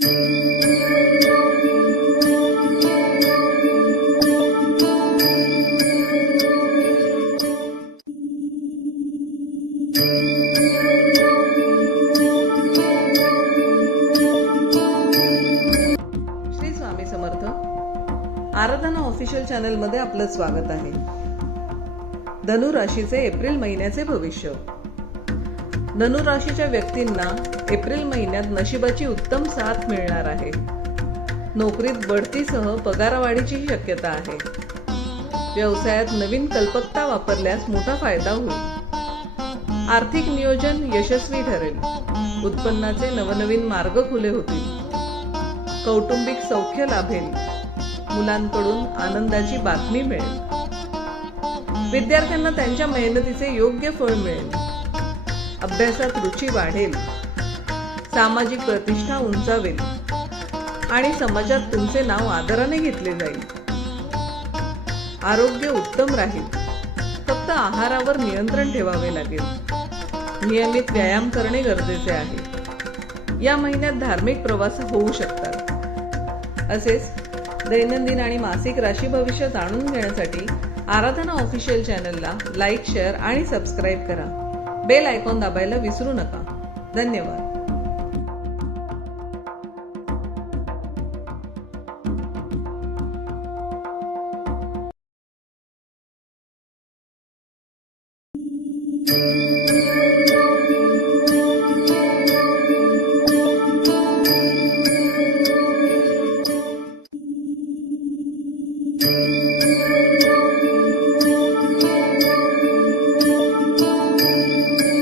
श्री स्वामी समर्थ. आराधना official channel मध्ये आपलं स्वागत आहे. धनु राशीचे एप्रिल महिन्याचे भविष्य. धनु राशीच्या व्यक्तींना एप्रिल महिन्यात नशिबाची उत्तम साथ मिळणार आहे. नोकरीत बढतीसह पगारवाढीची शक्यता आहे. व्यवसायात नवीन कल्पकता वापरल्यास मोठा फायदा होईल. आर्थिक नियोजन यशस्वी ठरेल. उत्पन्नाचे नवनवीन मार्ग खुले होतील. कौटुंबिक सौख्य लाभेल. मुलांकडून आनंदाची बातमी मिळेल. विद्यार्थ्यांना त्यांच्या मेहनतीचे योग्य फळ मिळेल. अभ्यासात रुची वाढेल. सामाजिक प्रतिष्ठा उंचावेल आणि समाजात तुमचे नाव आदराने घेतले जाईल. आरोग्य उत्तम राहील. फक्त आहारावर नियंत्रण ठेवावे लागेल. नियमित व्यायाम करणे गरजेचे आहे. या महिन्यात धार्मिक प्रवास होऊ शकतात. असेच दैनंदिन आणि मासिक राशी भविष्य जाणून घेण्यासाठी आराधना ऑफिशियल चॅनलला लाईक, शेअर आणि सबस्क्राईब करा. बेल आयकॉन दाबायला विसरू नका. धन्यवाद.